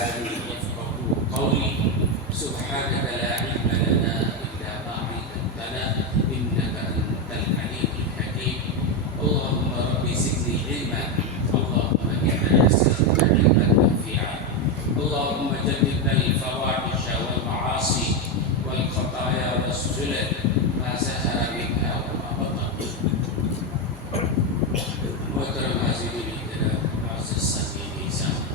لساني يفقهوا قولي سبحانك لا علم لنا إلا ما علمتنا إنك أنت العليم الحكيم اللهم رب زدني علما اللهم اجعلنا نسألك علما نافعا اللهم جنبنا الفواحش والمعاصي والخطايا والزلل ما ظهر منها وما بطن محترم حاضرین احترام معزز سامعین سامعین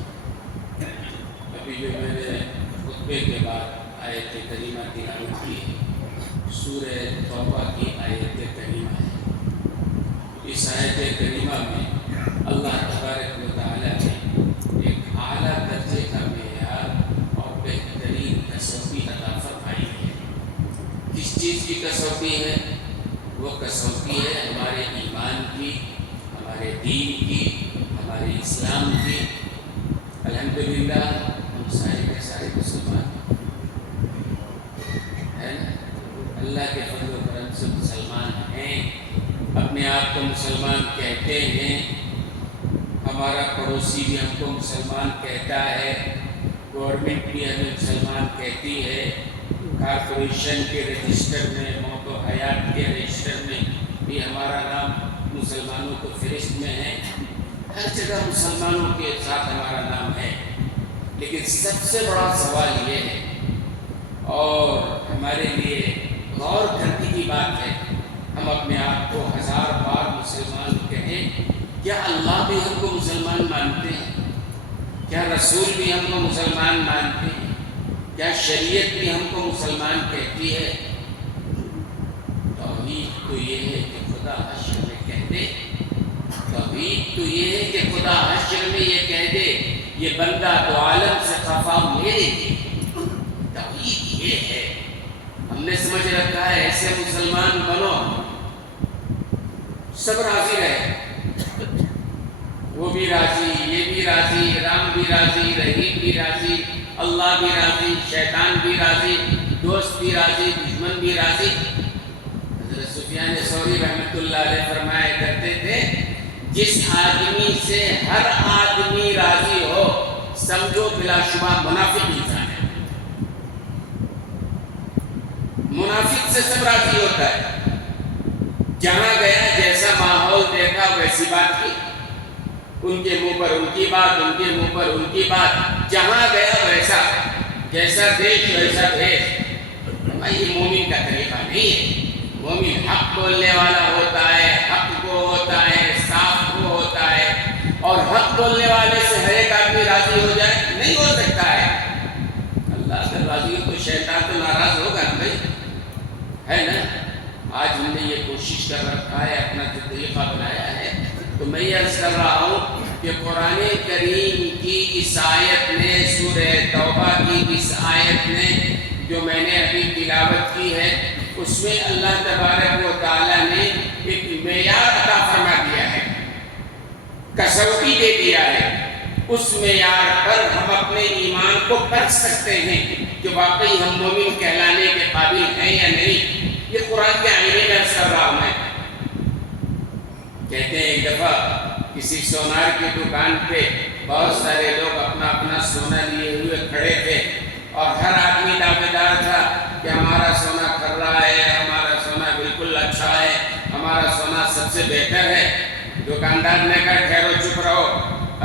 ابھی جو میں نے خطبے کے بعد آیت کریمہ تلاوت کی ہے سورہ توبہ کی آیت کریمہ ہے۔ اس آیت کریمہ میں اللہ تبارک و تعالیٰ نے ایک اعلیٰ درجے کا معیار اور بہترین کسوٹی عطا فرمائی ہے۔ کس چیز کی کسوٹی ہے؟ وہ کسوٹی ہے ہمارے ایمان کی، ہمارے دین کی، ہمارے اسلام کی۔ الحمدللہ ہم سارے کے سارے مسلمان ہیں نا، اللہ کے فضل و کرم سے مسلمان ہیں، اپنے آپ کو مسلمان کہتے ہیں، ہمارا پڑوسی بھی ہم کو مسلمان کہتا ہے، گورنمنٹ بھی ہمیں مسلمان کہتی ہے، کارپوریشن کے رجسٹر میں، موت و حیات کے رجسٹر میں بھی ہمارا نام مسلمانوں کو فہرست میں ہے، ہر جگہ مسلمانوں کے ساتھ ہمارا نام ہے۔ لیکن سب سے بڑا سوال یہ ہے اور ہمارے لیے غور کرنے کی بات ہے، ہم اپنے آپ کو 1000 بار مسلمان کہیں، کیا اللہ بھی ہم کو مسلمان مانتے ہیں؟ کیا رسول بھی ہم کو مسلمان مانتے ہیں؟ کیا شریعت بھی ہم کو مسلمان کہتی ہے؟ توحید تو یہ ہے کہ خدا حشر میں کہہ دے، توحید تو یہ ہے کہ خدا حشر میں یہ کہہ دے یہ بندہ تو عالم سے خفا میرے لیے۔ توحید یہ ہے، ہم نے سمجھ رکھا ہے ایسے مسلمان بنو سب راضی رہے، وہ بھی راضی، یہ بھی راضی، رام بھی راضی، رحیم بھی راضی، اللہ بھی راضی، شیطان بھی راضی، دوست بھی راضی، دشمن بھی راضی۔ حضرت سفیان ثوری رحمۃ اللہ علیہ فرمایا کرتے تھے جس آدمی سے ہر آدمی راضی ہو سمجھو بلا شبہ منافق انسان ہے۔ منافق سے سب راضی ہوتا ہے، جہاں گیا جیسا ماحول دیکھا ویسی بات کی، ان کے منہ پر ان کی بات، ان کے منہ پر ان کی بات، جہاں گیا ویسا، جیسا دیش ویسا بھیش۔ یہ مومن کا طریقہ نہیں ہے۔ مومن حق بولنے والا ہوتا ہے، حق کو ہوتا ہے، صاف کو ہوتا ہے، اور حق بولنے والے سے ہر ایک آدمی راضی ہو جائے نہیں ہو سکتا ہے۔ اللہ اگر راضی ہو تو شیطان تو ناراض ہوگا نا بھائی، ہے نا۔ آج ہم نے یہ کوشش کر رکھا ہے، اپنا جو طریقہ بنایا ہے، تو میں یہ عرض کر رہا ہوں کہ قرآن کریم کی اس آیت نے، سورہ توبہ کی اس آیت نے جو میں نے ابھی تلاوت کی ہے، اس میں اللہ تبارک و تعالیٰ نے ایک معیار عطا فرما دیا ہے، کسوٹی دے دیا ہے۔ اس معیار پر ہم اپنے ایمان کو پرکھ سکتے ہیں کہ واقعی ہم مومن کہلانے کے قابل ہیں یا نہیں۔ یہ قرآن کے آئینے میں عرض کر رہا ہوں میں۔ کہتے ہیں ایک دفعہ کسی سونار کی دکان پہ بہت سارے لوگ اپنا اپنا سونا لیے ہوئے کھڑے تھے، اور ہر آدمی دعوے دار تھا کہ ہمارا سونا کر رہا ہے، ہمارا سونا بالکل اچھا ہے، ہمارا سونا سب سے بہتر ہے۔ دکاندار نے کہا ٹھہرو، چپ رہو،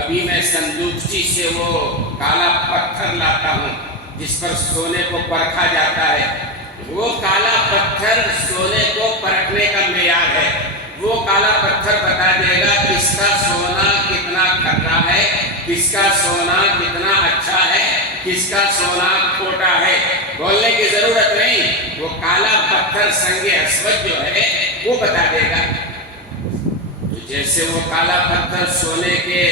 ابھی میں صندوقچی سے وہ کالا پتھر لاتا ہوں جس پر سونے کو پرکھا جاتا ہے۔ وہ کالا پتھر سونے کو پرکھنے کا معیار ہے۔ وہ کالا پتھر بتا دے گا کس کا سونا کتنا کھرا ہے، کس کا سونا کتنا اچھا ہے، کس کا سونا کھوٹا ہے۔ بولنے کی ضرورت نہیں، وہ کالا پتھر سنگ اسود جو ہے وہ بتا دے گا۔ جیسے وہ کالا پتھر سونے کے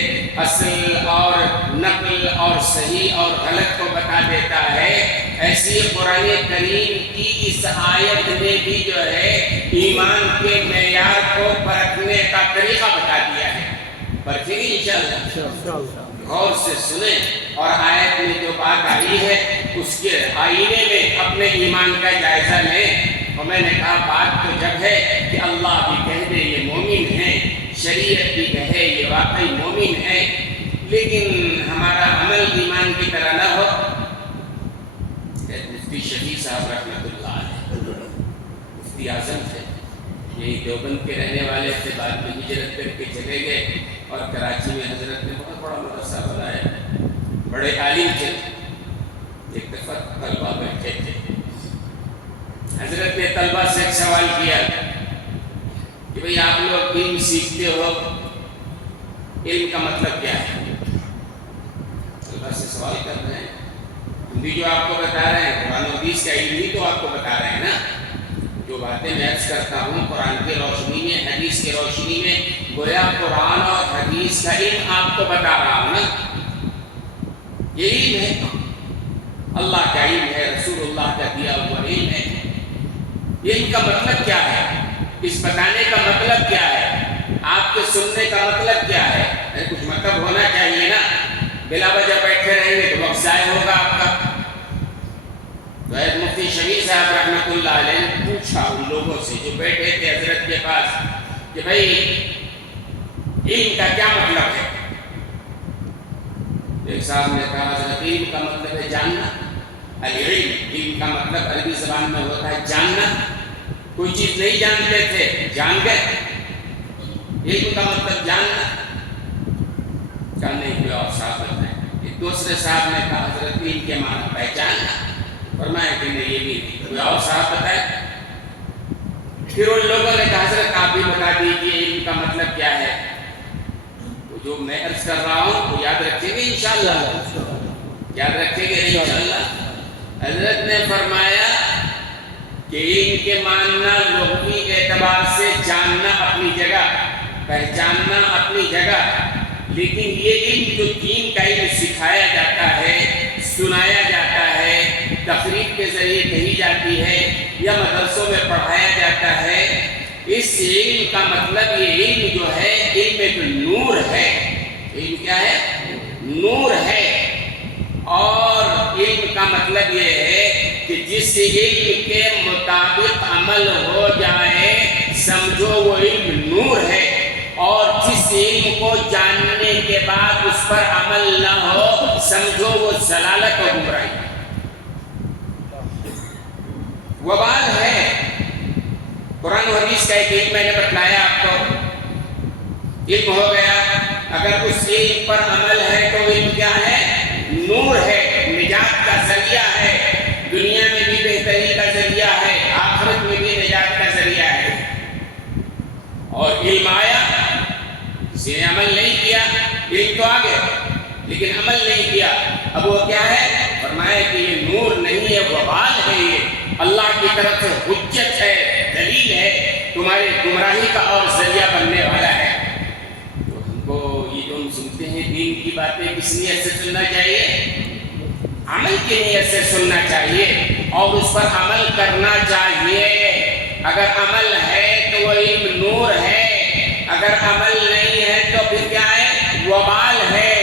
اصل اور نقل اور صحیح اور غلط کو بتا دیتا ہے، ایسی قرآن کریم کی اس آیت نے بھی جو ہے ایمان کے معیار کو پرکھنے کا طریقہ بتا دیا ہے۔ پرکھیں گے انشاءاللہ، غور سے سنیں، اور آیت میں جو بات آئی ہے اس کے آئینے میں اپنے ایمان کا جائزہ لیں۔ اور میں نے کہا بات تو جب ہے کہ اللہ بھی کہہ دے یہ مومن ہیں، شریعت بھی کہے یہ واقعی مومن ہے، لیکن ہمارا عمل ایمان مسلمان کی طرح نہ ہو. مفتی شفیع صاحب رحمۃ اللہ علیہ مفتی اعظم تھے، یہی دیوبند کے رہنے والے تھے، بعد میں ہجرت کر کے چلے گئے اور کراچی میں حضرت نے بہت بڑا مدرسہ بنایا، بڑے عالم تھے. ایک دفعہ طلبہ بیٹھے تھے، حضرت نے طلبہ سے ایک سوال کیا کہ بھئی آپ لوگ علم سیکھتے ہو، علم کا مطلب کیا ہے؟ طلبہ سے سوال کر رہے ہیں، ہم بھی جو آپ کو بتا رہے ہیں قرآن و حدیث کا علم ہی تو آپ کو بتا رہے ہیں نا. جو باتیں میں عرض کرتا ہوں قرآن کی روشنی میں، حدیث کی روشنی میں، گویا قرآن اور حدیث کا علم آپ کو بتا رہا ہوں نا. یہ علم ہے، اللہ کا علم ہے، رسول اللہ کا دیا ہوا علم ہے. علم کا مطلب کیا ہے؟ اس بتانے کا مطلب کیا ہے؟ آپ کے سننے کا مطلب کیا ہے؟ کچھ مطلب ہونا چاہیے نا. بلا وجہ بیٹھے رہیں گے تو وقت ضائع ہوگا آپ کا. تو مفتی شفیع صاحب رحمۃ اللہ علیہ نے پوچھا ان لوگوں سے جو بیٹھے تھے حضرت کے پاس کہ بھائی علم کا کیا مطلب ہے؟ ایک صاحب نے کہا حضرت علم کا مطلب ہے جاننا. العلم، علم کا مطلب عربی زبان میں ہوتا ہے جاننا. کوئی چیز نہیں جانتے تھے، جان گئے. علم کا مطلب جاننا. جاننے کوئی اور صاحب بتائیں. ایک دوسرے صاحب نے کہا حضرت علم کے معنی پہچاننا. فرمایا کہ نہیں یہ بھی نہیں. کوئی اور صاحب بتائے. پھر ان لوگوں نے کہا حضرت آپ بھی بتا دیجیے علم کا مطلب کیا ہے. تو جو میں عرض کر رہا ہوں وہ یاد رکھیں گے انشاءاللہ، یاد رکھیں گے انشاءاللہ. حضرت نے فرمایا کہ علم کے معنی لغوی اعتبار سے جاننا اپنی جگہ، پہچاننا اپنی جگہ، لیکن یہ علم جو دین کا علم سکھایا جاتا ہے، سنایا جاتا ہے، تقریر کے ذریعے کہی جاتی ہے یا مدرسوں میں پڑھایا جاتا ہے، اس علم کا مطلب یہ علم جو ہے علم ایک نور ہے. علم کیا ہے؟ نور ہے. اور علم کا مطلب یہ ہے کہ جس علم کے مطابق عمل ہو جائے سمجھو وہ علم نور ہے، اور جس علم کو جاننے کے بعد اس پر عمل نہ ہو سمجھو وہ ضلالت و گمراہی، وبال ہے. قرآن و حدیث کا ایک علم میں نے بتلایا آپ کو، علم ہو گیا. اگر اس علم پر عمل ہے تو علم کیا ہے؟ نور ہے، نجات کا ذریعہ ہے، دنیا میں بھی بہتری کا ذریعہ ہے، آخرت میں بھی نجات کا ذریعہ ہے. اور علم آیا، کسی نے عمل نہیں کیا، علم تو آ گیا لیکن عمل نہیں کیا، اب وہ کیا ہے؟ فرمایا کہ یہ نور نہیں ہے، وبال ہے. یہ اللہ کی طرف سے حجت ہے، دلیل ہے، تمہاری گمراہی کا اور ذریعہ بننے والا ہے. تو ہم کو یہ جو ہم سنتے ہیں دین کی باتیں کس نیت سے سننا چاہیے؟ عمل کی نیت سے سننا چاہیے اور اس پر عمل کرنا چاہیے. اگر عمل ہے تو وہ علم نور ہے، اگر عمل نہیں ہے تو پھر کیا ہے؟ وبال ہے،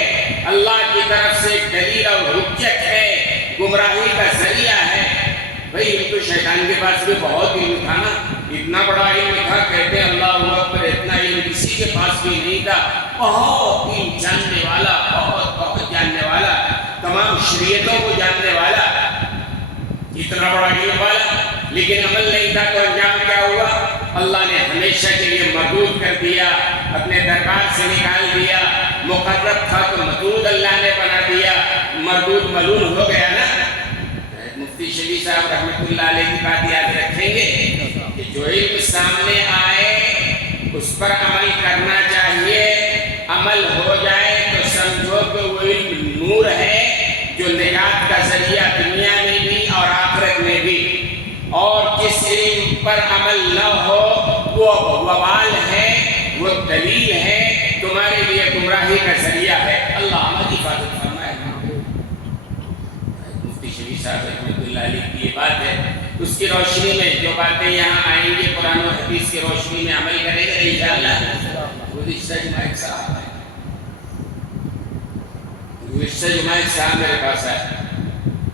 اللہ کی طرف سے دلیل اور حجت ہے، گمراہی کا ذریعہ ہے. بھئی علم تو شیطان کے پاس بھی بہت علم تھا نا، اتنا بڑا علم تھا، کہتے ہیں اللہ اکبر، اتنا علم کسی کے پاس بھی نہیں تھا. بہت علم جاننے والا، بہت جاننے والا، تمام شریعتوں کو جاننے والا، اتنا بڑا علم والا، لیکن عمل نہیں تھا. تو انجام کیا ہوا؟ اللہ نے ہمیشہ کے لیے مردود کر دیا، اپنے دربار سے نکال دیا. مقرب تھا تو مردود اللہ نے بنا دیا، مردود ملعون ہو گیا نا. مفتی شفیع صاحب رحمۃ اللہ علیہ کی بات یاد رکھیں گے کہ جو علم سامنے آئے اس پر عمل کرنا چاہیے. عمل ہو جائے تو سمجھو کہ وہ علم نور ہے جو نجات کا ذریعہ دنیا میں بھی اور آخرت میں بھی. اور جس علم پر عمل نہ ہو وہ وبال ہے، وہ دلیل ہے، تمہارے لیے گمراہی کا ذریعہ ہے. اللہ ہماری حفاظت فرمائے. مفتی شفیع صاحب رحمۃ اللہ علیہ کی یہ بات ہے، اس کی روشنی میں جو باتیں یہاں آئیں گے قرآن و حدیث کی روشنی میں عمل کریں گے انشاءاللہ. گزشتہ جمعہ ایک صاحب میرے پاس آئے،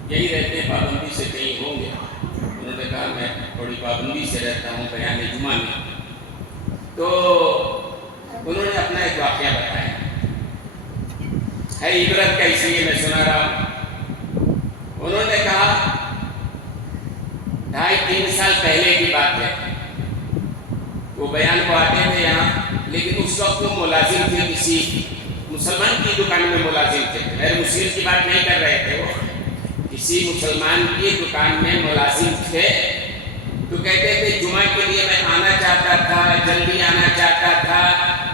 یہی رہتے ہیں، پابندی سے کہیں ہوں گے. انہوں نے کہا میں تھوڑی پابندی سے رہتا ہوں بیان جمعہ میں. تو انہوں نے اپنا ایک واقعہ بتایا ہے، عبرت کا، اس لیے میں سنا رہا ہوں. 2.5-3 سال پہلے کی بات ہے، وہ بیان کو آتے تھے یہاں، لیکن اس وقت وہ ملازم تھے، کسی مسلمان کی دکان میں ملازم تھے، غیر مسلم کی بات نہیں کر رہے تھے، وہ کسی مسلمان کی دکان میں ملازم تھے۔ تو کہتے تھے جمعہ کے لیے میں آنا چاہتا تھا، جلدی آنا چاہتا تھا،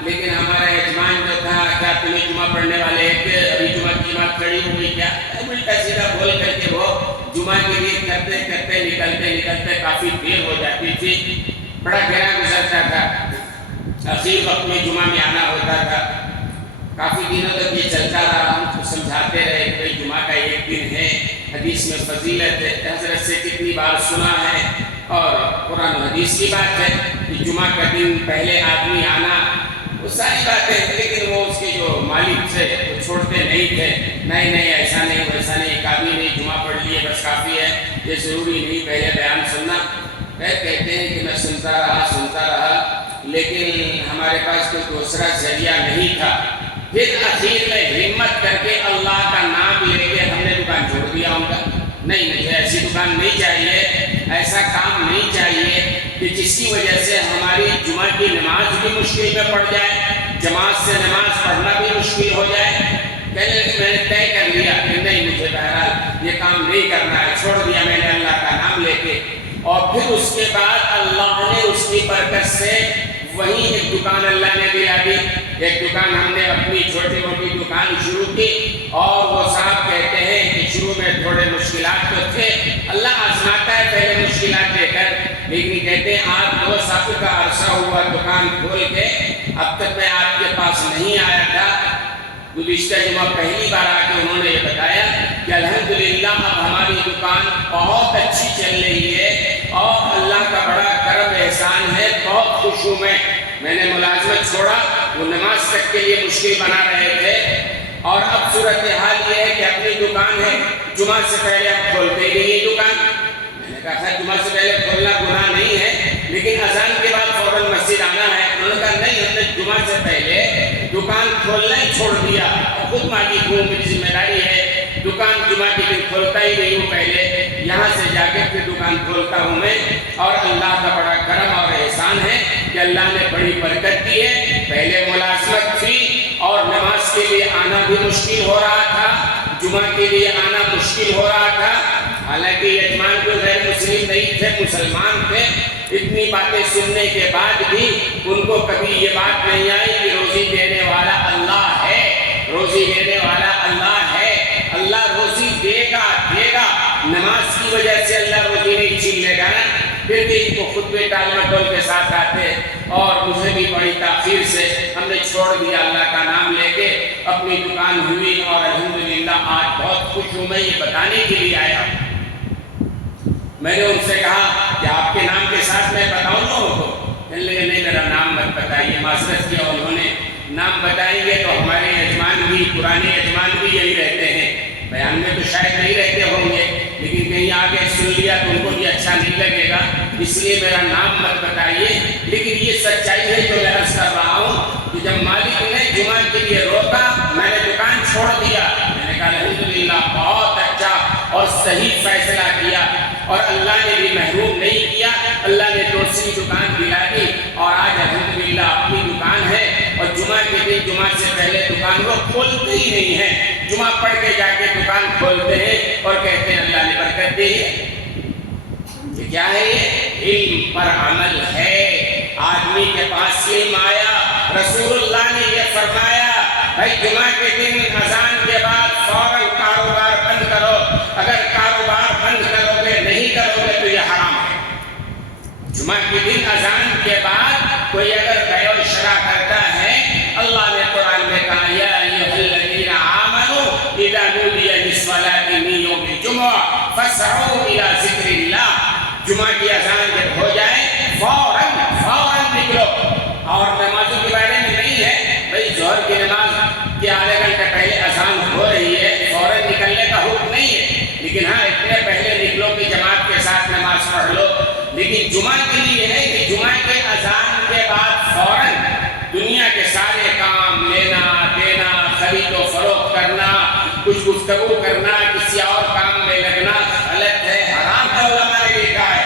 لیکن ہمارا یجمان جو تھا، کیا تمہیں جمعہ پڑھنے والے کہ ابھی جمعہ کی جماعت کھڑی ہوئی کیا، الٹا سیدھا بول کر کے وہ جمعہ کے لیے کرتے کرتے نکلتے کافی دیر ہو جاتی تھی، بڑا گہرا گزرتا تھا، اخیر وقت میں جمعہ میں آنا ہوتا تھا۔ کافی دنوں تک یہ چلتا رہا، ہم کو سمجھاتے رہے کہ بھائی جمعہ کا ایک دن ہے، حدیث میں فضیلت ہے، حضرت سے کتنی بار سنا ہے، اور قرآن و حدیث کی بات ہے کہ جمعہ کا دن پہلے آدمی آنا، وہ ساری باتیں، لیکن وہ اس کے جو مالک تھے وہ چھوڑتے نہیں تھے، نہیں ایسا نہیں ویسا نہیں، ایک آدمی نہیں جمعہ پڑھ لیے بس کافی ہے، یہ ضروری نہیں پہلے بیان سننا۔ کہتے ہیں کہ میں سنتا رہا، لیکن ہمارے پاس کوئی دوسرا ذریعہ نہیں تھا۔ پھر اخیر میں ہمت کر کے اللہ کا نام لے کے ہم نے دکان چھوڑ دیا ان کا، نہیں مجھے ایسی دکان نہیں چاہیے، ایسا کام نہیں چاہیے کہ جس کی وجہ سے ہماری جمعہ کی نماز بھی مشکل میں پڑ جائے، جماعت سے نماز پڑھنا بھی مشکل ہو جائے۔ پہلے میں نے طے کر لیا کہ نہیں، مجھے بہرحال یہ کام نہیں کرنا ہے، چھوڑ دیا میں نے اللہ کا نام لے کے۔ اور پھر اس کے بعد اللہ نے اس کی برکت سے وہیں ایک دکان اللہ نے دلا دی، ایک دکان ہم نے اپنی چھوٹی موٹی دکان شروع کی، اور وہ صاحب کہتے ہیں کہ شروع میں تھوڑے مشکلات تو تھے، اللہ آزماتا ہے پہلے مشکلات دے کر، لیکن کہتے ہیں آج 2 سال کا عرصہ ہوا دکان کھول کے، اب تک میں آپ کے پاس نہیں آیا تھا۔ گزشتہ جمعہ پہلی بار آ کے انہوں نے یہ بتایا کہ الحمدللہ اب ہماری دکان بہت اچھی چل رہی ہے، اور اللہ کا بڑا کرم احسان ہے، بہت خوش ہوں میں نے ملازمت چھوڑا، وہ نماز تک کے لیے مشکل بنا رہے تھے، اور اب صورتحال یہ ہے کہ اپنی دکان ہے، جمعہ سے پہلے آپ کھولتے ہی نہیں دکان۔ میں نے کہا جمعہ سے پہلے کھولنا گناہ نہیں ہے، لیکن اذان کے بعد فوراً مسجد آنا ہے۔ انہوں نے کہا نہیں، ہم نے جمعہ سے پہلے دکان کھولنا ہی چھوڑ دیا، اور خود مالک ہوں، میری ذمہ داری ہے، دکان جمعہ کے دن کھولتا ہی نہیں ہوں، پہلے یہاں سے جا کے پھر دکان کھولتا ہوں میں، اور اللہ کا بڑا کرم اور احسان ہے کہ اللہ نے بڑی برکت دی ہے۔ پہلے ملازمت تھی اور نماز کے لیے آنا بھی مشکل ہو رہا تھا، جمعہ کے لیے آنا مشکل ہو رہا تھا، حالانکہ یجمان کو غیر مسلم نہیں تھے، مسلمان تھے۔ اتنی باتیں سننے کے بعد بھی ان کو کبھی یہ بات نہیں آئی کہ روزی دینے والا اللہ ہے، روزی دینے والا اللہ ہے، اللہ روزی دے گا، نماز کی وجہ سے اللہ روزی نہیں چھین لے گا۔ پھر بھی وہ خطبے ٹال مٹول کے ساتھ آتے، اور مجھے بھی بڑی تاخیر سے ہم نے چھوڑ دیا، اللہ کا نام لے کے اپنی دکان ہوئی، اور الحمدللہ آج بہت خوش ہوں۔ میں یہ بتانے کے لیے آیا، میں نے ان سے کہا کہ آپ کے نام کے ساتھ میں بتاؤں لوگوں کو، کہنے لگے نہیں میرا نام مت بتائیے، معذرت کیا انہوں نے، نام بتائیں گے تو ہمارے یجمان بھی، پرانے یجمان بھی یہی رہتے ہیں، بیان میں تو شاید نہیں رہتے ہوں گے، لیکن کہیں آگے سن لیا تو ان کو بھی اچھا نہیں لگے گا، اس لیے میرا نام مت بتائیے۔ لیکن یہ سچائی ہے جو میں عرض کر رہا ہوں کہ جب مالک نے جمعہ کے لیے روکا، میں نے دکان چھوڑ دیا، میں نے کہا الحمدللہ بہت اچھا اور صحیح فیصلہ کیا، اور اللہ نے بھی محروم نہیں کیا، اللہ نے دوسری دکان دلا دی، اور آج الحمدللہ اپنی دکان ہے، اور جمعہ کے دن جمعہ سے پہلے دکان وہ کھولتے ہی نہیں ہیں، جمعہ پڑھ کے جا کے دکان کھولتے ہیں اور کہتے ہیں اللہ نے برکت دی ہے۔ یہ کیا ہے؟ یہ علم پر عمل ہے۔ آدمی کے پاس علم آیا، رسول اللہ نے یہ فرمایا بھائی جمعہ کے دن اذان کے بعد فوراً کاروبار بند کرو، اگر کاروبار بند کرو گے، نہیں کرو گے تو یہ حرام ہے۔ جمعہ کے دن اذان کے بعد کوئی اگر بیع و شراء کرتا ہے، اللہ نے قرآن میں کہا یا ایھا الذین آمنوا اذا نودی للصلاۃ من یوم الجمعہ فاسعوا الی ذکر اللہ۔ جمعہ کی اذان جب ہو جائے فوراً نکلو، اور نمازوں کے بارے میں نہیں ہے بھائی ظہر کی نماز کے آدھے گھنٹے پہلے اذان ہو رہی ہے فوراً نکلنے کا حکم نہیں ہے، لیکن ہاں اتنے پہلے نکلو کہ جماعت کے ساتھ نماز پڑھ لو۔ لیکن جمعہ کے لیے ہے کہ جمعہ کے اذان کے بعد فوراً دنیا کے سارے کام، لینا دینا، خرید و فروخت کرنا، کچھ گفتگو کرنا، کسی اور کام میں لگنا غلط ہے، حرام ہے، علماء نے لکھا ہے۔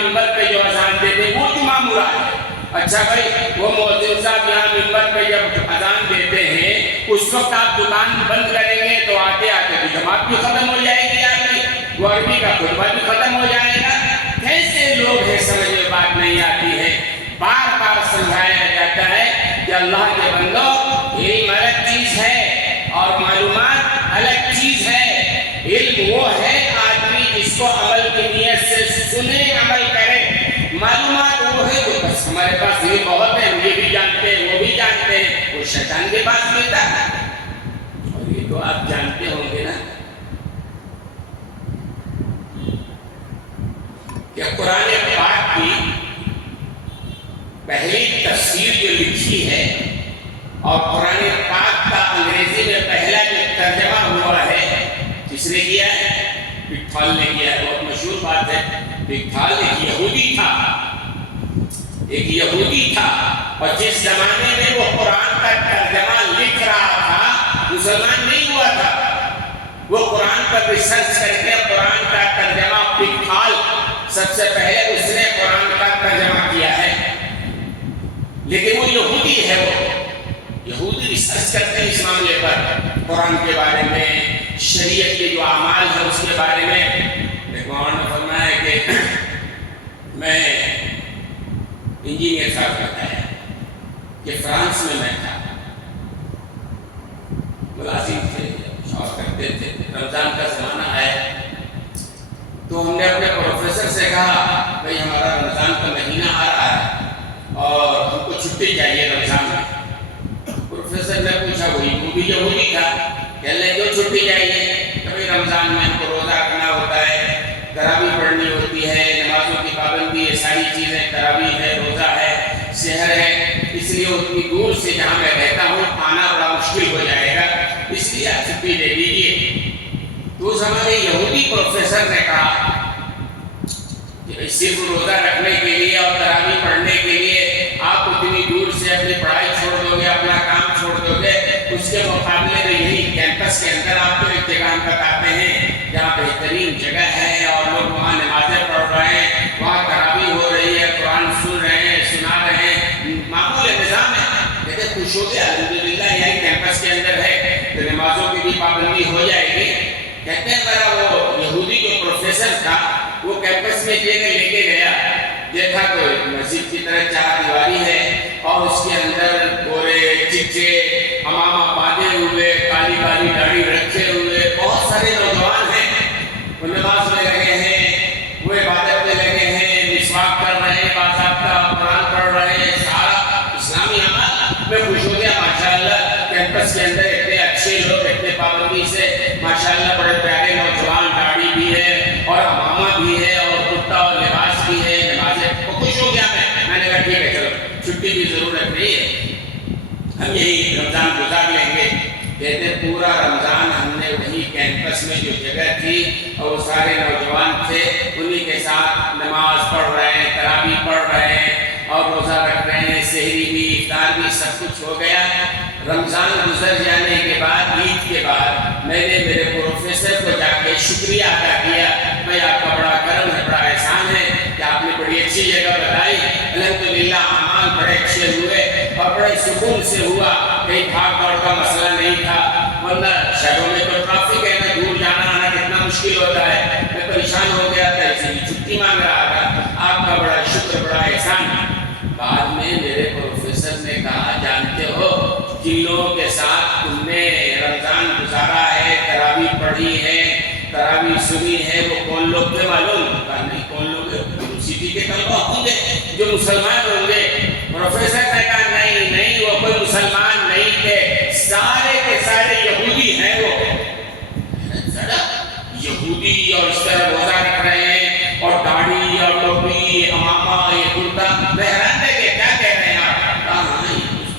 منبر پہ جو اذان دیتے وہ جمعہ مراد ہے۔ اچھا بھائی وہ مؤذن صاحب یہاں منبر پہ جب اذان دیتے ہیں اس وقت آپ دکان بند کریں گے تو آتے آتے تو جماعت بھی ختم ہو جائے گی آپ کی، وہ عربی کا خطبہ بھی ختم ہو جائے گا۔ کیسے لوگ ہیں سمجھ میں بات نہیں آتی ہے۔ بار بار سمجھایا جاتا ہے کہ اللہ کے بندوں علم الگ چیز ہے اور معلومات الگ چیز ہے۔ علم وہ ہے آدمی جس کو عمل کی نیت سے سنے عمل کرے، معلومات وہ ہے جو بس ہمارے پاس یہ بہت ہے، ہم یہ بھی جانتے ہیں وہ بھی جانتے ہیں، وہ شیطان کے پاس ملتا ہے۔ اور یہ تو آپ جانتے ہوں گے نا کہ قرآن پاک کی پہلی تفسیر جو لکھی ہے اور قرآن پاک کا انگریزی میں پہلا جو ترجمہ ہوا ہے کس نے کیا ہے؟ پٹھال نے کیا ہے۔ بہت مشہور بات ہے، پٹھال ایک یہودی تھا، ایک یہودی تھا، اور جس زمانے میں وہ قرآن کا ترجمہ لکھ رہا تھا مسلمان نہیں ہوا تھا۔ وہ قرآن پر ریسرچ کر کے قرآن کا ترجمہ پٹھال سب سے پہلے اس نے قرآن کا ترجمہ کیا ہے، لیکن وہ یہودی ہے، وہ یہودی ریسرچ کرتے ہیں اس معاملے پر، قرآن کے بارے میں، شریعت کے جو اعمال ہیں اس کے بارے میں۔ ایک وہاں نے فرمایا کہ میں انجینئر صاحب بتایا کہ فرانس میں تھا، ملازم تھے اور کرتے تھے، رمضان کا زمانہ ہے تو ہم نے اپنے پروفیسر سے کہا بھائی ہمارا رمضان کا مہینہ آ رہا ہے اور ہم کو چھٹی چاہیے رمضان میں۔ پروفیسر نے پوچھا وہ بھی یہودی تھا، کہنے لگے کیوں چھٹی چاہیے؟ کبھی رمضان میں ہم کو روزہ رکھنا ہوتا ہے، تراویح پڑھنی ہوتی ہے، نمازوں کی پابندی ہے، ساری چیزیں، تراویح ہے، روزہ ہے، سحر ہے، اس لیے اتنی دور سے جہاں میں رہتا ہوں آنا بڑا مشکل ہو جائے گا، اس لیے آپ چھٹی دے دیجیے۔ تو اس ہمارے یہودی پروفیسر نے کہا کہ صرف روزہ رکھنے کے لیے اور تراویح پڑھنے کے لیے آپ اتنی دور سے اپنی پڑھائی چھوڑ دو گے، اپنا کام چھوڑ دو گے، اس کے مقابلے میں یہی کیمپس کے اندر آپ کو ایک جگہ ہم بتاتے ہیں جہاں بہترین جگہ ہے اور لوگ وہاں نمازیں پڑھ رہے ہیں، وہاں تراویح ہو رہی ہے، قرآن سن رہے ہیں، سنا رہے ہیں، معمول نظام ہے۔ کہتے خوش ہو گیا، الحمدللہ یہی کیمپس کے اندر ہے تو نمازوں کی بھی پابندی ہو جائے گی۔ کہتے ہیں میرا وہ یہودی جو پروفیسر تھا وہ کیمپس میں لے کے گیا، دیکھا تو مسجد کی طرح چار دیواری ہے اور اس کے اندر گورے چچے امامہ باندھے ہوئے، کالی کالی داڑھی رکھے ہوئے بہت سارے نوجوان ہیں، وہ نماز میں لگے ہیں، وہ عبادت میں لگے ہیں، مسواک کر رہے ہیں، باضابطہ قرآن پڑھ رہے ہیں، سارا اسلامی عمل۔ میں خوش ہو گیا، ماشاءاللہ کیمپس کے اندر اتنے اچھے لوگ، اتنے پابندی سے ماشاءاللہ بڑے پیارے نوجوان، داڑھی بھی ہے اور امامہ بھی ہے اور کرتا اور لباس بھی ہے، نمازیں، خوش ہو گیا میں نے کہا ٹھیک ہے چلو چھٹی کی ضرورت نہیں ہے، ہم یہی رمضان گزار لیں گے۔ کہتے پورا رمضان ہم نے وہی کیمپس میں جو جگہ تھی اور وہ سارے نوجوان تھے انہی کے ساتھ نماز پڑھ رہے ہیں، تراویح پڑھ رہے ہیں اور روزہ رکھ رہے ہیں، سحری بھی، افطار بھی، سب کچھ ہو گیا۔ رمضان گزر جانے کے بعد، عید کے بعد، میں نے میرے پروفیسر کو جا کے شکریہ ادا کیا، بھائی آپ کا بڑا کرم ہے، بڑا احسان ہے کہ آپ نے بڑی اچھی جگہ بتائی، الحمدللہ اعمال بڑے اچھے ہوئے اور بڑے سکون سے ہوا، کہیں بھاگ دوڑ کا مسئلہ نہیں تھا، ورنہ شہروں میں تو ٹریفک ہے نا، دور جانا آنا کتنا مشکل ہوتا ہے، میں پریشان ہو گیا تھا، اسی لیے چھٹی مانگ رہا تھا، آپ کا بڑا شکر، بڑا احسان۔ بعد میں میرے پروفیسر نے کہا جانتے ہو جن لوگوں کے ساتھ تم نے رمضان گزارا ہے، تراویح پڑھی ہے، تراویح سنی ہے، وہ کون لوگ تھے معلوم؟ کہا نہیں کون لوگ؟ یونیورسٹی کے طلبہ ہوں گے جو مسلمان ہوں گے۔ پروفیسر نے کہا نہیں وہ کوئی مسلمان نہیں تھے، سارے کے سارے یہودی ہیں، وہ یہودی اور اس طرح روزہ رکھ رہے ہیں اور داڑھی اور ٹوپی، امامہ، یہ کرتا، میں حیران رہ گیا کیا کہہ رہے ہیں آپ؟ کہا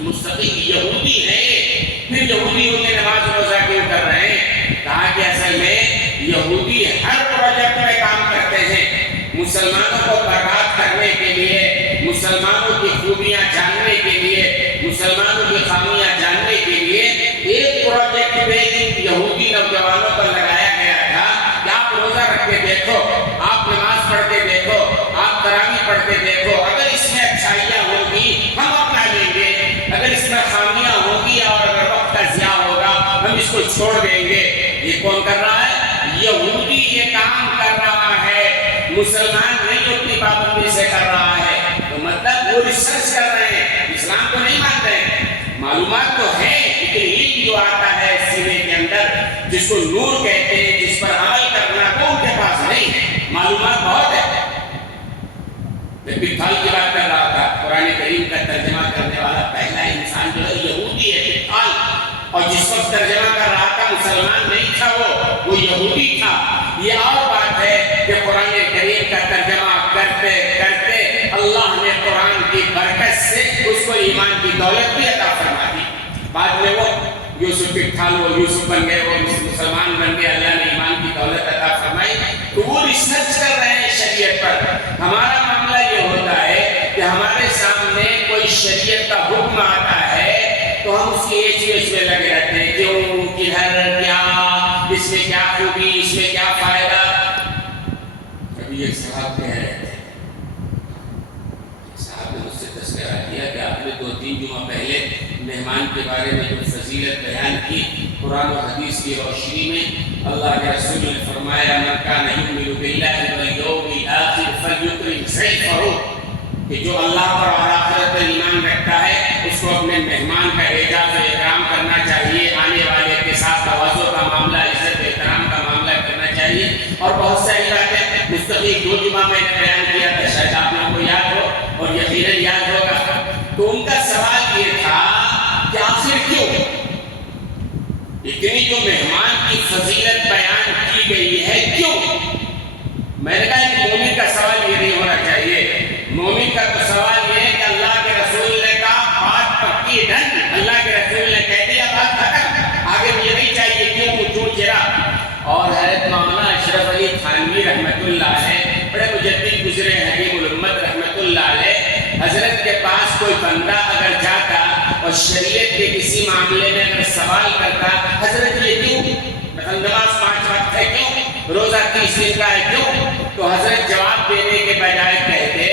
مستقل یہودی ہیں یہ، پھر یہودی ہو کے نماز روزہ کیوں کر رہے ہیں؟ کہا کہ اصل میں یہودی ہر پروجیکٹ میں کام کرتے ہیں، مسلمانوں کو برباد کرنے کے لیے، مسلمانوں کی خوبیاں جاننے کے لیے، مسلمانوں کی خامیاں جاننے کے لیے ایک پروجیکٹ میں یہودی نوجوانوں پر لگایا گیا تھا کہ آپ روزہ رکھ کے دیکھو، آپ نماز پڑھ کے دیکھو، آپ آپ تراوی پڑھ کے دیکھو، اگر اس میں اچھائیاں ہوگی ہم اپنا لیں گے، اگر اس میں خامیاں ہوگی اور اگر وقت کا ضیاع ہوگا ہم اس کو چھوڑ دیں گے۔ یہ کون کر رہا ہے؟ یہودی یہ کام کر رہا ہے، مسلمان نہیں اپنی پابندی سے کر رہا ہے۔ تو مطلب وہ ریسرچ کر رہے ہیں، اسلام کو نہیں مانتے ہیں، معلومات تو ہے لیکن علم جو آتا ہے سینے کے اندر، جس کو نور کہتے ہیں، جس پر عمل کرنا وہ ان کے پاس نہیں ہے، معلومات بہت ہے۔ میں پتھال کی بات کر رہا تھا، قرآن کریم کا ترجمہ کرنے والا پہلا انسان جو ہے یہودی ہے، پتھال، اور جس وقت ترجمہ کر رہا تھا مسلمان نہیں تھا، وہ یہودی تھا۔ یہ اور بات ہے کہ قرآن کریم کا ترجمہ کرتے کرتے اللہ نے قرآن کی برکت سے اس کو ایمان کی دولت بھی عطا فرما دی۔ بعد میں وہ یوسف پتھال، وہ یوسف بن گئے، وہ مسلمان بن گئے، اللہ نے ایمان کی دولت عطا فرمائی۔ تو وہ ریسرچ کر رہے ہیں شریعت پر۔ ہمارا معاملہ یہ ہوتا ہے کہ ہمارے سامنے کوئی شریعت کا حکم آتا ہے تو ہم اس کی ایچ میں لگے رہتے ہیں، کیوں، کدھر، کیا، اس میں کیا خوبی، اس میں کیا فائدہ۔ کبھی ایک صاحب کہہ رہے تھے، صاحب نے مجھ سے تذکرہ کیا کہ آپ نے 2-3 جمعہ پہلے مہمان کے بارے میں جو فضیلت بیان کی قرآن و حدیث کی روشنی میں، اللہ کے رسول نے فرمایا من کان یؤمن باللہ والیوم الآخر فلیکرم ضیفہ، کہ جو اللہ پر اور آخرت پر ایمان رکھتا ہے اس کو اپنے مہمان کا اعزاز و اکرام کرنا چاہیے، آنے والے کے ساتھ تواضع کا معاملہ، عزت و احترام کا معاملہ کرنا چاہیے۔ اور بہت ساری باتیں مستقل 2 جمعہ میں نے بیان کیا تھا، شاید آپ لوگوں کو یاد ہو اور یقیناً یاد ہوگا۔ تو ان کا سوال یہ تھا کہ آخر کیوں اتنی جو مہمان کی فضیلت بیان کی گئی ہے، کیوں؟ میں نے کہا کہ مومن کا سوال یہ نہیں ہونا چاہیے، مومن کا تو سوال یہ ہے کہ اللہ کے رسول نے کہا بات پکی ڈن، اللہ کے رسول نے کہہ دیا بات ختم، آگے مجھے نہیں چاہیے کیوں چرا۔ اور حضرت مولانا اشرف علی تھانوی رحمۃ اللہ علیہ بڑے مجدد گزرے، حکیم الامت رحمۃ اللہ علیہ، حضرت کے پاس کوئی بندہ اگر جاتا اور شریعت کے کسی معاملے میں اگر سوال کرتا، حضرت یہ کیوں، نماز 5 وقت ہے کیوں، روزہ 30 دن کا ہے کیوں، تو حضرت جواب دینے کے بجائے کہتے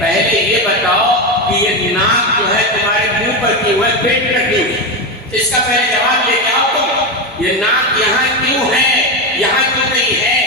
پہلے یہ بتاؤ کہ یہ ناک جو ہے تمہارے منہ پر کیوں ہے، پیٹ پر کیوں ہے، اس کا پہلے جواب لے کے آؤ تم، یہ ناک یہاں کیوں ہے، یہاں کیوں نہیں ہے،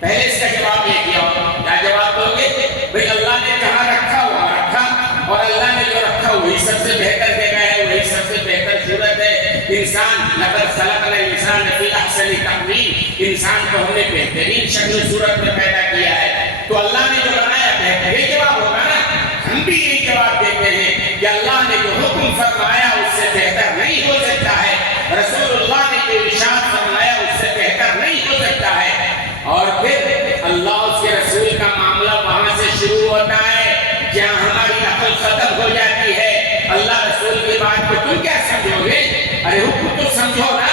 پہلے اس کا جواب لے کے آؤ۔ کیا جواب دو گے؟ بھئی اللہ نے جہاں رکھا وہاں رکھا، اور اللہ نے جو رکھا وہی سب سے بہتر جگہ ہے، وہی سب سے بہتر صورت ہے۔ انسان لقد خلقنا الانسان فی احسن تقویم، انسان کو ہم نے بہترین شکل و صورت میں پیدا کیا ہے، تو اللہ نے جو بنایا بہتر، یہ جواب ہوگا نا۔ ہم بھی یہی جواب دیتے ہیں کہ اللہ نے جو حکم فرمایا اس سے بہتر نہیں ہو سکتا ہے، رسول اللہ نے جو ارشاد فرمایا اس سے بہتر نہیں ہو سکتا ہے۔ اور پھر اللہ اس کے رسول کا معاملہ وہاں سے شروع ہوتا ہے جہاں ہماری عقل ختم ہو جاتی ہے۔ اللہ رسول کی بات کو تم کیا سمجھو گے؟ ارے حکم تو سمجھو نا،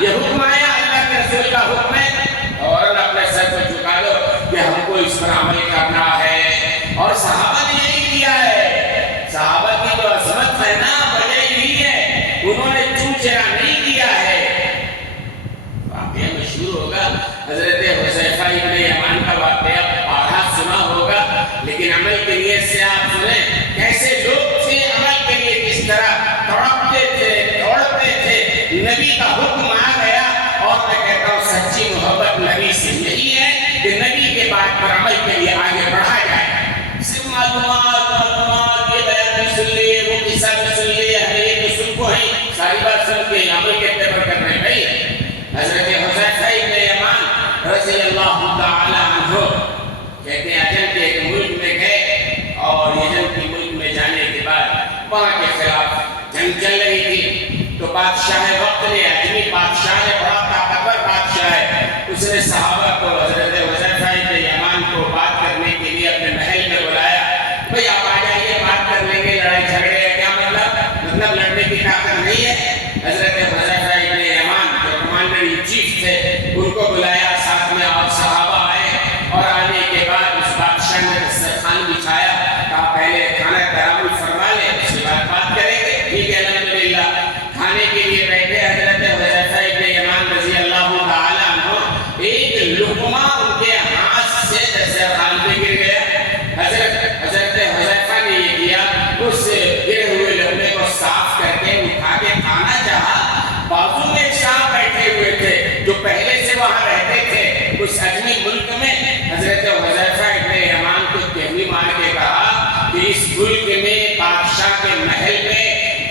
یہ حکم آیا اللہ کے رسول کا حکم ہے، اور اپنے سر کو جھکا دو کہ ہم کو اس پر عمل کرنا ہے۔ اور صحابہ نے یہی کیا ہے، صحابہ کی جو عظمت ہے نا وجہ یہی ہے، انہوں نے چوں چرا نہیں کیا ہے۔ واقعہ مشہور ہوگا حضرت حذیفہ ابن یمان کا واقعہ، آدھا سنا ہوگا لیکن عمل کے نیت سے آپ سنیں کیسے لوگ تھے، عمل کے لیے کس طرح تڑپتے تھے، دوڑتے تھے۔ نبی کا حکم آ گیا، اور میں کہتا ہوں سچی محبت نبی سے یہی ہے کہ نبی کے بات پر عمل کے لیے آگے بڑھا جائے۔ صرف معلومات یہ بیان بھی سن لیے، وہ قصہ بھی سن لیے، ہمیں یہ تو سن کو ہے، ساری بات سن کے عمل کے پر کر رہے ہیں۔ بھائی حضرت حذیفہ ابن یمان رضی اللہ تعالی عنہ کہتے ہیں عجم کے ایک ملک میں گئے، اور یمن کے ملک میں جانے کے بعد وہاں کے خلاف جنگ چل رہی تھی، تو بادشاہ وقت نے، عجمی بادشاہ نے، بڑا طاقتور بادشاہ ہے، اس نے صحابہ کو، حضرت حذیفہ ابن یمان کو بات کرنے کے لیے اپنے محل میں بلایا۔ بھئی آپ آ جائیے، بات کر لیں گے، لڑائی جھگڑے کا کیا مطلب لڑنے کی طاقت نہیں ہے۔ حضرت حذیفہ ابن یمان جو کمانڈر ان چیف تھے ان کو بلایا، ساتھ میں اور صحابہ آئے، اور آنے کے بعد اس بادشاہ نے دسترخوان بچھایا، کہا پہلے کھانا تناول فرما لیں، اس کے بعد بات کریں گے۔ ٹھیک ہے، الحمدللہ کھانے کے لیے بیٹھے۔ حضرت حذیفہ ابن یمان رضی اللہ تعالی عنہ ایک لقمہ ان کے ہاتھ سے دسترخوان پہ گر گیا،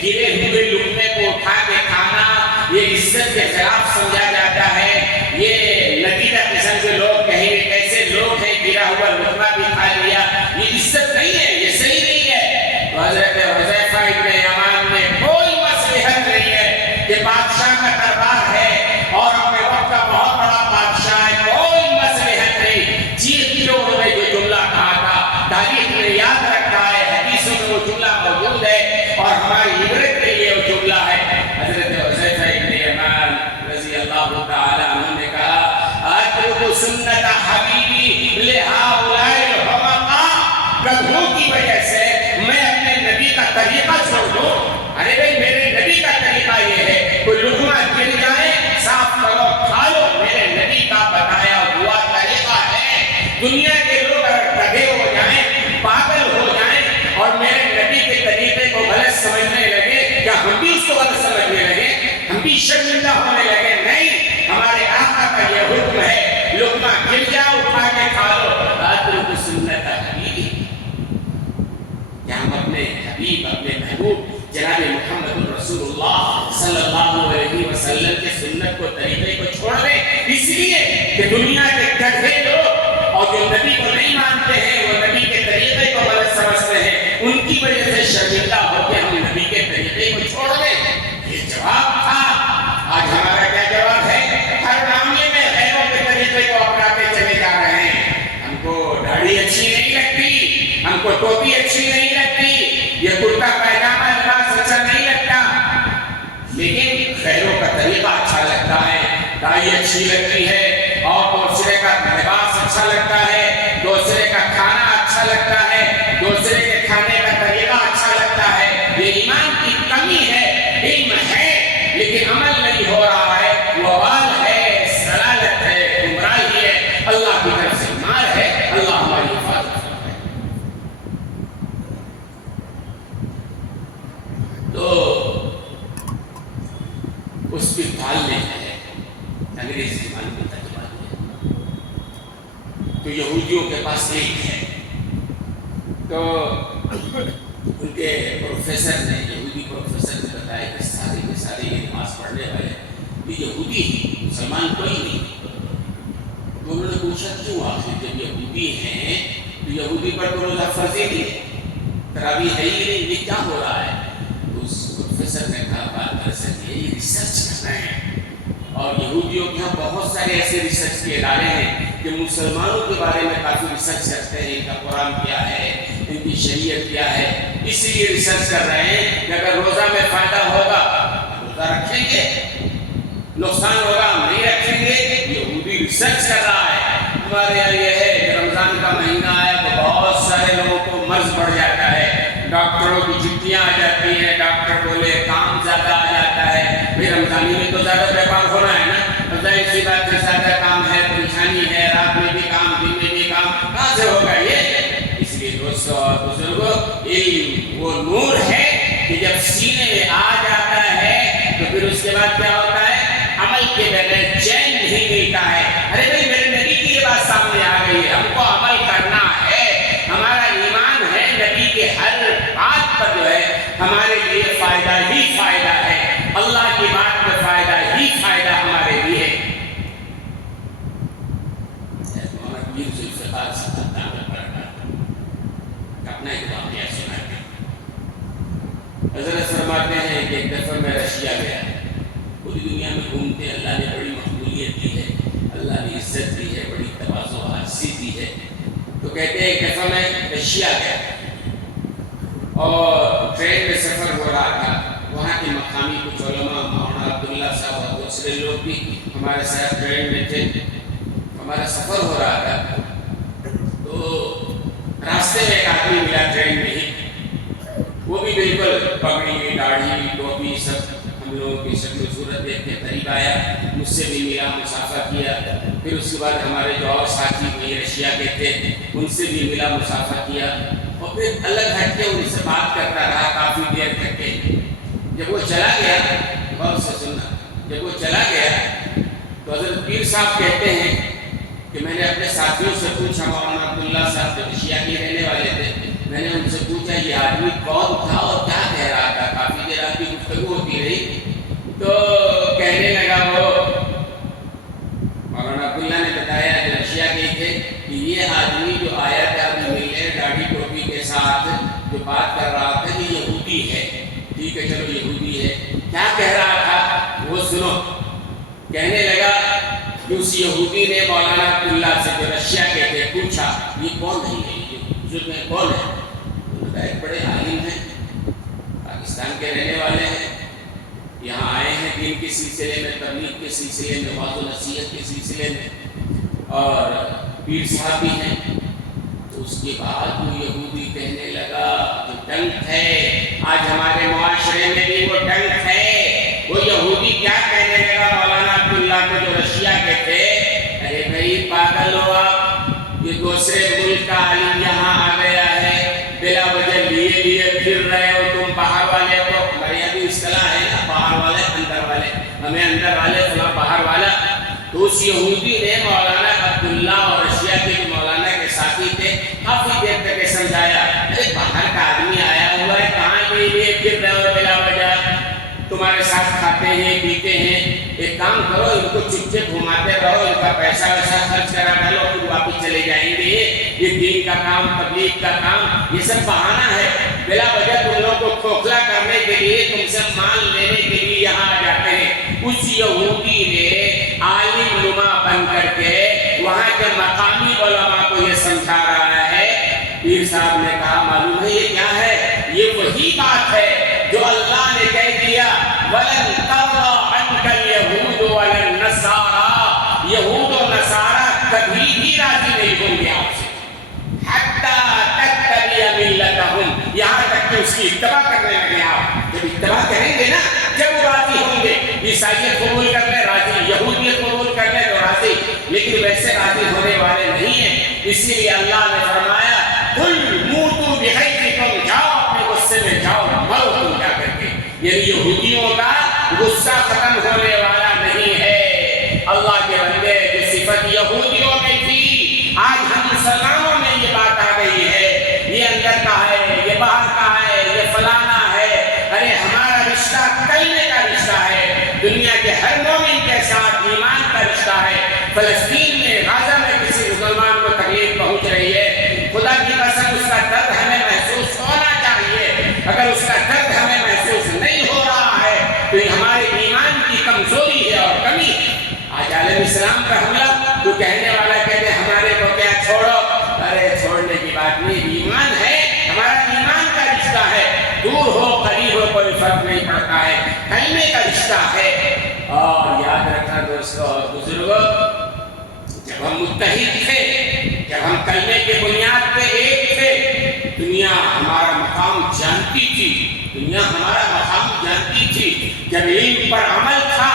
گرے ہوئے لقمے کو اٹھا کے کھانا یہ عزت کے خلاف سمجھا جاتا ہے. یہ ندیدہ قسم کے لوگ کہیں گے کیسے لوگ ہیں گرا ہوا لقمہ بھی کھا لیا, یہ عزت نہیں ہے, یہ صحیح نہیں ہے. تو حضرت حذیفہ ابن یمان نے کوئی مصلحت نہیں ہے کہ بادشاہ کا دربار ہے اور اپنے وقت کا بہت بڑا بادشاہ ہے, کوئی مصلحت نہیں. چیخ کے انہوں نے جو جملہ کہا تھا تاریخ نے یاد رکھا ہے, حدیثوں میں وہ جملہ موجود ہے اور ہماری عبرت کے لیے وہ جملہ ہے. حضرت حذیفہ ابن یمان رضی اللہ تعالی عنہ نے کہا اترک سنت حبیبی لہؤلاء الحمقاء, گدھوں کی وجہ سے میں اپنے نبی کا طریقہ چھوڑ دوں. ارے بھائی میرے نبی کا طریقہ یہ ہے کوئی لقمہ گر جائے صاف کرو کھا لو, میرے نبی کا بتایا ہوا طریقہ ہے. دنیا کے لوگ اگر گدھے ہو جائیں پاگل ہو جائیں اور میرے نبی کے طریقے کو غلط سمجھنے لگے, کیا ہم بھی اس کو غلط سمجھنے لگے, ہم بھی شرمندہ ہونے لگے؟ نہیں, ہمارے آقا کا یہ حکم ہے لقمہ گر جاؤ اٹھا کے کھا لو. اترک سنت حبیبی, کیا ہم اپنے حبیب اپنے محبوب جناب محمد رسول اللہ صلی اللہ علیہ وسلم کے سنت کو طریقے کو چھوڑ دیں اس لیے کہ دنیا کے گدھے لوگ اور جو نبی کو نہیں مانتے ہیں وہ نبی کے طریقے کو غلط سمجھتے ہیں ان کی وجہ سے شرمندہ ہو کے ہم نبی کے طریقے کو چھوڑ دیں؟ یہ جواب تھا. آج ہمارا کیا جواب ہے؟ ہر معاملے میں غیروں کے طریقے کو اپناتے چلے جا رہے ہیں. ہم کو داڑھی اچھی نہیں لگتی, ہم کو ٹوپی اچھی نہیں لگتی, یہ کرتا پائجامہ لباس اچھا نہیں لگتا, لیکن غیروں کا طریقہ اچھا لگتا ہے. داڑھی اچھی لگتی ہے اور دوسرے کا لباس اچھا لگتا ہے, دوسرے کا کھانا اچھا لگتا ہے, دوسرے کے کھانے کا طریقہ اچھا لگتا ہے. یہ ایمان کی کمی ہے, علم ہے لیکن عمل نہیں ہو رہا ہے, وبال ہے, ضلالت ہے, گمراہی ہے, اللہ کی طرف سے مار ہے. اللہ ہماری حفاظت کرے. تو اس کی ڈھال میں ہے انگریزی زبان میں ترجمہ ہے. تو یہودیوں کے پاس ایک ہے, تو ان کے پروفیسر نے, یہودی پروفیسر نے بتایا کہ سارے کے سارے یہ نماز پڑھنے والے یہ یہودی ہی, مسلمان کوئی نہیں. تو انہوں نے پوچھا کیوں آخر جب یہودی ہیں تو یہودی پر تو روزہ فرض ہی نہیں, تراویح ہے ہی نہیں, یہ کیا ہو رہا ہے؟ اس پروفیسر نے کہا بات دراصل یہ ریسرچ کر رہے ہیں اور یہودیوں کے یہاں بہت سارے ایسے ریسرچ کے ادارے ہیں کہ مسلمانوں کے بارے میں کافی ریسرچ کرتے ہیں, ان کا قرآن کیا ہے, ان کی شریعت کیا ہے, اس لیے ریسرچ کر رہے ہیں کہ اگر روزہ میں فائدہ ہوگا روزہ رکھیں گے, نقصان ہوگا ہم نہیں رکھیں گے. یہودی ریسرچ کر رہا ہے. ہمارے یہاں یہ ہے کہ رمضان کا مہینہ آیا تو بہت سارے لوگوں کو مرض بڑھ جاتا ہے, ڈاکٹروں کی چھٹیاں آ جاتی ہیں, ڈاکٹر بولے کام زیادہ آ جاتا ہے. پھر رمضانی میں تو زیادہ بیمار ہونا ہے نا, ظاہر سی بات ہے زیادہ کام ہے, پریشانی ہے, رات میں بھی کام دن میں بھی کام, کہاں سے ہوگا یہ؟ اس لیے دوستوں اور بزرگوں, علم وہ نور ہے کہ جب سینے میں آ جاتا ہے تو پھر اس کے بعد کیا ہوتا ہے؟ عمل کے بغیر چین نہیں ملتا ہے. ارے بھائی میرے نبی کی یہ بات سامنے آ گئی ہے, ہم کو عمل کرنا ہے, ہمارا ایمان ہے نبی کے ہر بات پر جو ہے ہمارے لیے فائدہ ہی فائدہ ہے, اللہ کی بات میں فائدہ ہی فائدہ ہمارے لیے. اپنا ایک واقعہ سناتے ہیں. حضرت فرماتے ہیں کہ ایک دفعہ میں رشیا گیا, پوری دنیا میں گھومتے, اللہ نے بڑی مقبولیت دی ہے, اللہ نے عزت دی ہے, بڑی تواضع و عاجزی دی ہے. تو کہتے ہیں ایک دفعہ میں رشیا گیا اور ٹرین میں سفر ہو رہا تھا. وہاں کے مقامی کچھ علماء, مولانا عبداللہ صاحب اور دوسرے لوگ بھی ہمارے ساتھ ٹرین میں تھے. ہمارا سفر ہو رہا تھا تو راستے میں ایک آدمی ملا ٹرین میں ہی, وہ بھی بالکل پگڑی, داڑھی, ٹوپی سب ہم لوگوں کی شکل و صورت دیکھ کے قریب آیا, مجھ سے بھی ملا, مصافحہ کیا. پھر اس کے بعد ہمارے جو اور ساتھی وہی رشیا کے تھے ان سے بھی ملا, مصافحہ کیا اور پھر الگ ہٹ کے ان سے بات کرتا رہا کافی دیر تک کے. جب وہ چلا گیا, غور سے سننا, جب وہ چلا گیا تو حضرت پیر صاحب کہتے ہیں کہ میں نے اپنے ساتھیوں سے پوچھا, مولانا عبداللہ صاحب جو رشیا کے رہنے والے تھے, میں نے ان سے پوچھا یہ آدمی کون تھا اور کیا کہہ رہا تھا؟ کافی دیر آپ کی جو یہودی ہے کیا کہہ رہا تھا وہ سنو. کہنے لگا کہ اس یہودی نے مولانا عبداللہ سے جو رشیا کے تھے پوچھا یہ کون ہے, یہ بزرگ میں کون ہے؟ انہوں نے کہا ایک بڑے عالم ہیں, پاکستان کے رہنے والے ہیں, یہاں آئے ہیں دین کے سلسلے میں, تبلیغ کے سلسلے میں, وعظ و نصیحت کے سلسلے میں, اور پیر صاحب بھی ہیں. تو اس کے بعد وہ یہودی کہنے لگا جو ڈنک ہے آج ہمارے معاشرے میں بھی وہ ڈنک ہے. وہ یہودی کیا کہنے لگا مولانا عبداللہ کو جو رشیا کے تھے, ارے بھائی پاگل ہو آپ, یہ دوسرے ملک کا عالم یہاں آ گیا ہے, بلا وجہ لیے پھر رہے ہو تم باہر والے کو. ہمارے یہاں بھی اصطلاح ہے نا, باہر والے اندر والے, ہمیں اندر والے فلاں باہر والا. تو اس یہودی نے مولانا عبداللہ اور رشیا کے جو مولانا کے ساتھی تھے کافی دیر تک سمجھایا, ارے باہر کا آدمی آیا ہوا ہے, کہاں لیے پھر رہے ہو بلا وجہ, تمہارے ساتھ کھاتے ہیں پیتے ہیں, ایک کام کرو ان کو چپ چپ گھماتے رہو, ان کا پیسہ ویسا خرچ کرا ڈالو, پھر واپس چلے جائیں گے. یہ دین کا کام, تبلیغ کا کام, یہ سب بہانہ ہے. بلا وجہ تم لوگوں کو کھوکھلا کرنے کے لیے, تم سے مال لینے کے لیے یہاں آ جاتے ہیں. اس یہودی نے عالم نما بن کر کے وہاں کے مقامی علماء کو یہ سمجھا رہا ہے. پیر صاحب نے کہا معلوم ہے یہ کیا ہے؟ یہ وہی بات ہے جو اللہ نے کہہ دیا وَلَن تَرْضَىٰ عَنْكَ الْيَهُودُ وَلَا النَّصَارَىٰ, یہود و نصارہ کبھی بھی راضی نہیں ہوں گے آپ سے, حَتَّىٰ تَتَّبِعَ مِلَّتَهُمْ, یہاں تک کہ اس کی اتباع کرنے لگے. آپ جب اتباع کریں گے نا جب وہ راضی ہوں گے. عیسائیت قبول کر لیں راضی, یہودیت قبول کر لیں تو راضی, لیکن ویسے راضی ہونے والے نہیں ہیں. اسی لیے اللہ نے فرمایا قُلْ مُوتُوا بِغَيْظِكُمْ, جاؤ اپنے غصے میں جاؤ, مرو تم جا کر کے. یعنی یہودیوں کا غصہ ختم ہونے والا نہیں ہے. اللہ کے بندے جو صفت یہودیوں میں تھی آج ہم مسلمانوں میں یہ بات آ گئی ہے, یہ اندر کا ہے, یہ باہر کا ہے, یہ فلانا ہے. ارے ہمارا رشتہ کلمے کا رشتہ ہے, دنیا کے ہر مومن کے ساتھ ایمان کا رشتہ ہے. فلسطین میں غزہ میں کسی مسلمان کو تکلیف پہنچ رہی ہے, خدا کی قسم اس کا درد ہمیں محسوس ہونا چاہیے. اگر اس کا درد ہمیں محسوس نہیں ہو رہا ہے تو یہ ہمارے ایمان کی کمزوری ہے اور کمی ہے. آج عالم اسلام کا حملہ تو کہنے والا کہتے ہیں ہمارے کو کیا چھوڑو, ارے چھوڑنے کی بات نہیں, ایمان ہے, ہمارا ایمان کا رشتہ ہے, دور ہو قریب ہو کوئی فرق نہیں پڑتا ہے, کلمے کا رشتہ ہے. اور یاد رکھنا دوستو اور بزرگوں, جب ہم متحد تھے, جب ہم کلمے کے بنیاد پہ ایک تھے, دنیا ہمارا مقام جانتی تھی, دنیا ہمارا مقام جانتی تھی. جب علم پر عمل تھا,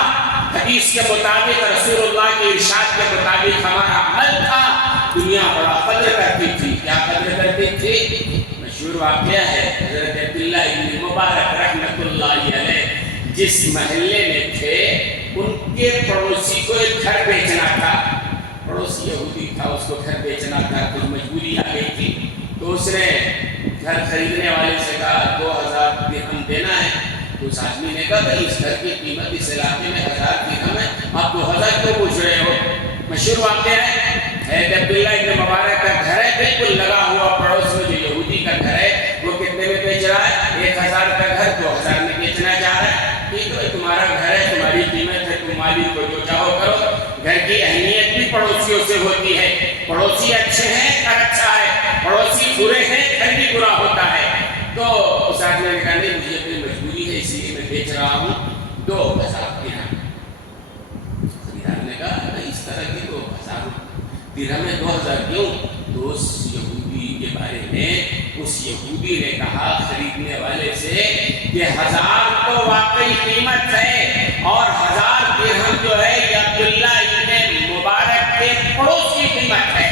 حدیث کے مطابق, رسول اللہ کے ارشاد کے مطابق ہمارا عمل تھا, دنیا بڑا قدر کرتی تھی. کیا قدر کرتی تھی؟ مشہور واقعہ ہے, حضرت عبداللہ ابن مبارک رحمۃ اللہ علیہ جس محلے میں تھے ان کے پڑوسی کو ایک گھر بیچنا تھا. پڑوسی یہودی تھا, اس کو گھر بیچنا تھا, کچھ مجبوری آ گئی تھی. تو اس نے گھر خریدنے والے سے کہا 2000 درہم دینا ہے. تو اس آدمی نے کہا بھائی اس گھر کی قیمت اس علاقے میں 1000 درہم ہے, آپ 2000 کیوں پوچھ رہے ہو؟ مشہور واقعہ ہے, عبداللہ ابن مبارک کا گھر ہے, بالکل لگا ہوا پڑوس میں جو یہودی کا گھر ہے, وہ کتنے میں بیچ رہا ہے؟ 1000 کا گھر 2000 میں بیچنا چاہ رہا ہے. ٹھیک ہے, تمہارا گھر ہے, تمہاری قیمت ہے, تم مالک کو جو چاہو کرو. گھر کی اہمیت بھی پڑوسیوں سے ہوتی ہے. پڑوسی اچھے ہیں گھر اچھا ہے, پڑوسی برے ہیں گھر بھی برا ہوتا ہے. تو اس آدمی نے کہا نہیں مجھے اپنی مجبوری ہے اس لیے میں بیچ رہا ہوں, 2000 درہم. خریدار نے کہا نہیں اس طرح کی 2000 درہم میں 2000 کیوں؟ تو اس یہودی کے بارے میں اس یہودی نے کہا خریدنے والے سے کہ 1000 تو واقعی قیمت ہے, اور 1000 درہم جو ہے یہ عبداللہ ابن مبارک کے پڑوس کی قیمت ہے.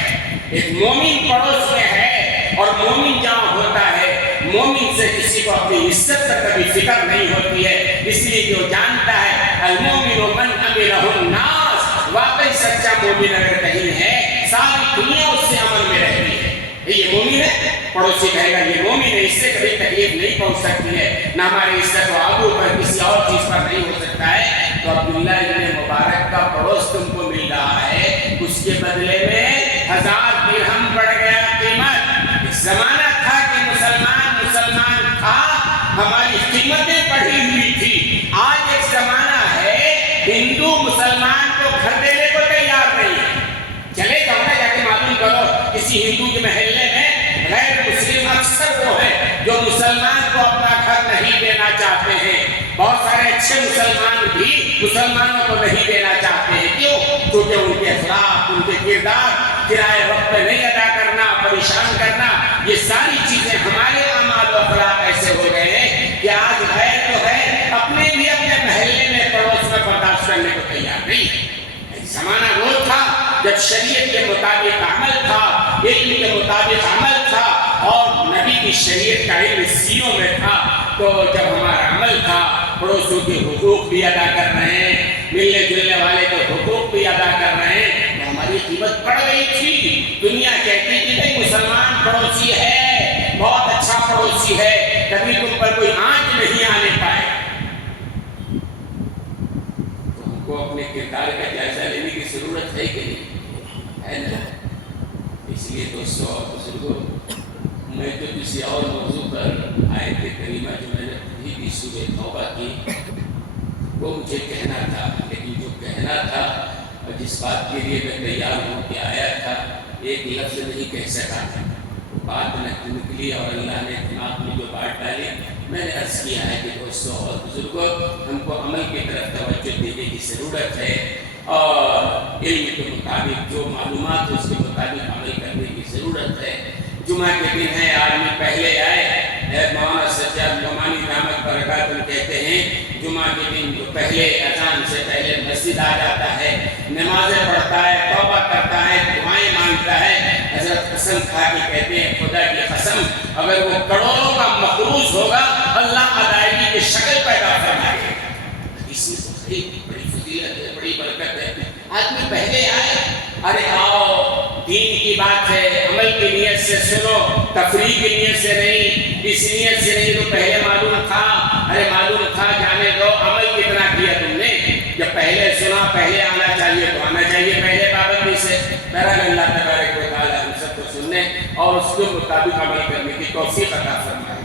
ایک مومن پڑوس میں ہے, اور مومن جہاں ہوتا ہے مومن سے کسی کو اپنی عزت کا کبھی فکر نہیں ہوتی ہے. اس لیے جو جانتا ہے المومن من امنہ الناس, واقعی سچا مومن اگر کہیں ہے ساری دنیا اس سے امن میں رہتی ہے. یہ مومن ہے, پڑوسی کہے گا یہ مومن ہے, اس سے کبھی تکلیف نہیں پہنچ سکتی ہے, نہ ہماری عزت و آبرو پر کسی اور چیز پر نہیں ہو سکتا ہے. تو عبداللہ ابن مبارک کا پڑوس تم کو مل رہا ہے, اس کے بدلے میں 1000 درہم بڑھ گیا قیمت. زمانہ تھا کہ مسلمان تھا, ہماری قیمتیں بڑھی ہوئی گھر دینے کو تیار نہیں ہے۔ چلے جاؤ نا، جا کے معلوم کرو کسی ہندو کے محلے میں غیر مسلم اکثر وہ ہے جو مسلمان کو اپنا گھر نہیں دینا چاہتے ہیں۔ بہت سارے اچھے مسلمان بھی مسلمانوں کو نہیں دینا چاہتے ہیں۔ کیوں؟ کیونکہ ان کے اخلاق، ان کے کردار، کرایہ وقت پہ نہیں ادا کرنا، پریشان کرنا، یہ ساری چیزیں ہمارے اعمال و اخلاق ایسے ہو گئے ہیں کہ آج غیر تو ہے، اپنے بھی اپنے محلے میں پڑوس میں برداشت کرنے کو تیار نہیں ہے۔ زمانہ وہ تھا جب شریعت کے مطابق عمل تھا، علم کے مطابق عمل تھا، اور نبی کی شریعت کا علم سینوں میں تھا۔ تو جب ہمارا عمل تھا، پڑوسوں کے حقوق بھی ادا کر رہے ہیں، ملنے جلنے والے کے حقوق بھی ادا کر رہے ہیں، تو ہماری قیمت بڑھ گئی تھی۔ دنیا کہتی تھی بھائی مسلمان پڑوسی ہے، بہت اچھا پڑوسی ہے، کبھی تم پر کوئی آنچ نہیں آنے پائے۔ تو ہم کو اپنے کردار کا جائزہ لینے کی ضرورت ہے کہ نہیں؟ ہے نا؟ اس لیے دوستوں اور بزرگوں، میں تو کسی اور موضوع پر آیت کریمہ جو میں نے پڑھی تھی سورہ توبہ کی، وہ مجھے کہنا تھا، لیکن جو کہنا تھا اور جس بات کے لیے میں تیار ہو کے آیا تھا، ایک لفظ نہیں کہہ سکا تھا، وہ بات نکلی اور اللہ نے دماغ میں جو بات ڈالی، میں نے عرض کیا ہے کہ دوستوں اور بزرگوں، ہم کو عمل کی طرف توجہ دینے کی ضرورت ہے، اور علم کے مطابق جو معلومات اس کے مطابق عمل کرنے کی ضرورت ہے۔ جمعہ کے دن ہے، آدمی پہلے آئے، مولانا سجاد نعمانی دامت برکاتہ کہتے ہیں جمعہ کے دن جو پہلے اذان سے پہلے مسجد آ جاتا ہے، نمازیں پڑھتا ہے، توبہ کرتا ہے، دعائیں مانگتا ہے، حضرت قسم کھا کے کہتے ہیں خدا کی قسم اگر وہ کروڑوں کا مقروض ہوگا اللہ ادائیگی کی شکل پیدا فرمائے گا۔ اس میں تو بڑی فضیلت ہے، بڑی برکت ہے۔ آدمی پہلے آئے، ارے آؤ، دین کی بات ہے، عمل کی نیت سے سنو، تفریح کی نیت سے نہیں، اس نیت سے نہیں تو پہلے معلوم تھا، ارے معلوم تھا جانے دو، عمل کتنا کیا تم نے؟ جب پہلے سنا، پہلے آنا چاہیے تو آنا چاہیے پہلے پابندی سے۔ بہرحال اللہ تبارک و تعالی ہم سب کو سننے اور اس کے مطابق عمل کرنے کی توفیق عطا فرمائے۔